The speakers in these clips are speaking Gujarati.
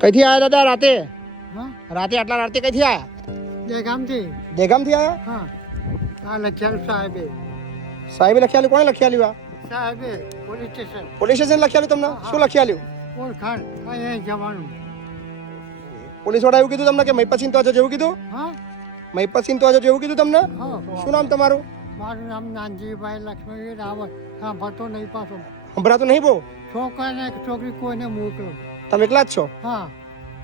કઈથી આયા દાદા રાતે? હા રાતે આટલા રાતે કઈથી આયા? દેગામથી. દેગામથી આયા? હા આ લખેલું સાહેબે. સાહેબે લખી આલ્યું? કોણે લખી આલ્યું? આ સાહેબે પોલીસ સ્ટેશન પોલીસ સ્ટેશન લખી આલ્યું તમને? શું લખી આલ્યું? ઓળખાણ અહીંયા જવાનું. પોલીસ વાળા એવું કીધું તમને કે મહીપતસિંહ તો જેવું કીધું? હા મહીપતસિંહ તો જેવું કીધું તમને? હા શું નામ તમારું? મારું નામ નાનજીભાઈ લક્ષ્મી રાવલ. હા ભરતો નહીં પાછો. સંભળાતું નહીં બહુ? છોકરાને છોકરી કોઈને મોકલો. તમે એકલા જ છો? હા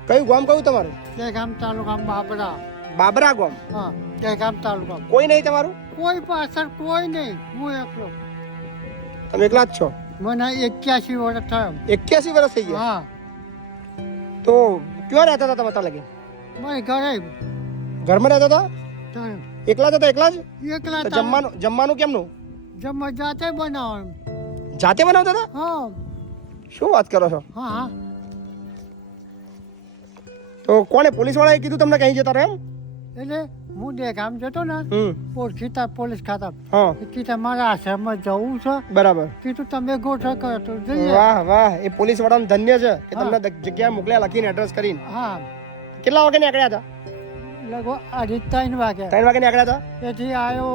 કયું ગામ કયું તમારું? દેગામ તાલુકા બાબરા. બાબરા ગામ? હા દેગામ તાલુકા. કોઈ નહીં તમારું? કોઈ પાછળ કોઈ નહીં, હું એકલો. તમે એકલા જ છો? મને 81 વર્ષ થયો. 81 વર્ષ થઈ ગયા? હા તો ક્યાં રહેતા હતા તમે ત્યાં લગી? મારી ઘરે ઘરમાં રહેતા હતા? ત્રણ. એકલા જ હતા? એકલા જ? એકલા તો તારે જમવાનું કેમનું? જમવા જાતે બનાવો. જાતે બનાવતા હતા? હા શું વાત કરો છો? હા તો કોણે પોલીસ વાળાએ કીધું તમને કहीं જતા રહે એમ? એટલે હું દેગામ જતો ને ઓળખીતા પોલીસ ખાતા હા કીધા મારા આશ્રમમાં જવું છે. બરાબર. કીધું તમે ગોઠવ કરો તો જઈએ. વાહ વાહ, એ પોલીસ વાળાને ધન્ય છે કે હા. તમને જગ્યા મોકલ્યા લખીને એડ્રેસ કરીને. હા કેટલા વાગે નીકળ્યા હતા? લગભગ 3:30 વાગે. 3 વાગે નીકળ્યા હતા? તેથી આવ્યો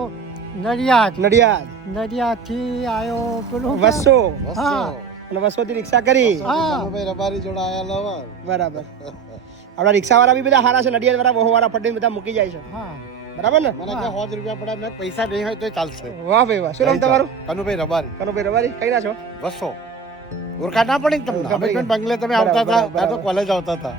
નડિયાદ. નડિયાદથી આવ્યો પેલું વસો. હા અને વસોથી રિક્ષા કરી. હા રબારી જોડે આયા બરાબર. આપણા રિક્ષા વાળા બી બધા સારા છે, નડિયાદ વાળા બહુ વાળા ફટીને બધા મૂકી જાય છે. હા બરાબર ને? મને કે 100 રૂપિયા પડે, મેં પૈસા નહીં હોય તો ચાલશે. વાહ ભાઈ વાહ. શું નામ તમારું? કનુભાઈ રબારી. કનુભાઈ રબારી. કઈ ના છો? બસો ઓળખા ના પડી ને તમને? ઓળખાણ પડી અમે બંગલે તમે આવતા હતા, બરાબર, આ તો કોલેજ આવતા હતા.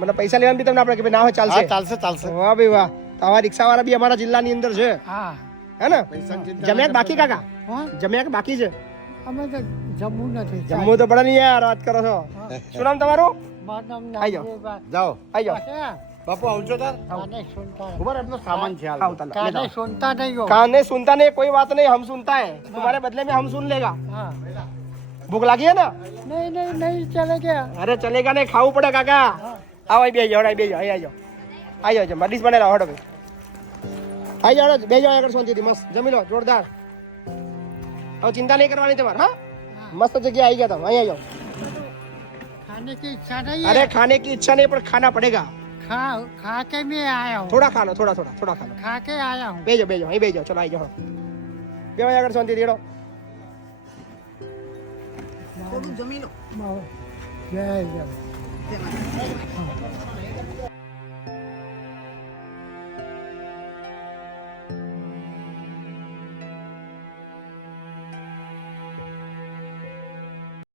મને પૈસા લેવાનું બી તમને આપણે કે ભાઈ ના હોય હા ચાલશે? ચાલશે ચાલશે. વાહ ભાઈ વાહ. તો આવા રિક્ષા વાળા બી અમારા જિલ્લાની અંદર છે, હા હે ને? પૈસાની ચિંતા જમ્યા કે ના બાકી કાકા? હા જમ્યા કે બાકી છે? અમે તો જમવું નથી. જમવું તો પડે ને યાર, વાત કરો છો. શું નામ તમારું? મારું નામ આઈ જાઓ. નાનજીભાઈ. જાઓ આઈ જાઓ. પાછા બાપુ આવજો તાર. કાને સુનતા ખબર એટલો સામાન છે હાલ. आओ ताला, ले કાને जाओ। સુનતા નહીં હો. कान नहीं सुनता नहीं, कोई बात नहीं, हम सुनता है, तुम्हारे बदले में हम सुन लेगा। હા भूख लगी है ना? નહીં નહીં નહીં ચાલે ગયા. अरे चलेगा नहीं, खाऊ पड़े काका। आओ आई बेज जाओ, आई बेज जाओ, आई जाओ, मडीस बने रहो हटो भाई। आई जाओ, बेज जाओ, अगर सोची थी मस्त जमी लो जोरदार। अब चिंता नहीं करवानी तुम्हारे, हाँ? मस्त जगह आई गया था, वहीं आ जाओ। खाने की इच्छा नहीं अरे है. खाने की इच्छा नहीं पर खाना पड़ेगा। खा के मैं आया हूँ. थोड़ा खा लो, थोड़ा खा लो। खा के आया हूँ. बेजो અહીં બેજો, ચલો આવી જાઓ। બે વાગ્યા આગળ શાંતિ દેડો। જય જય.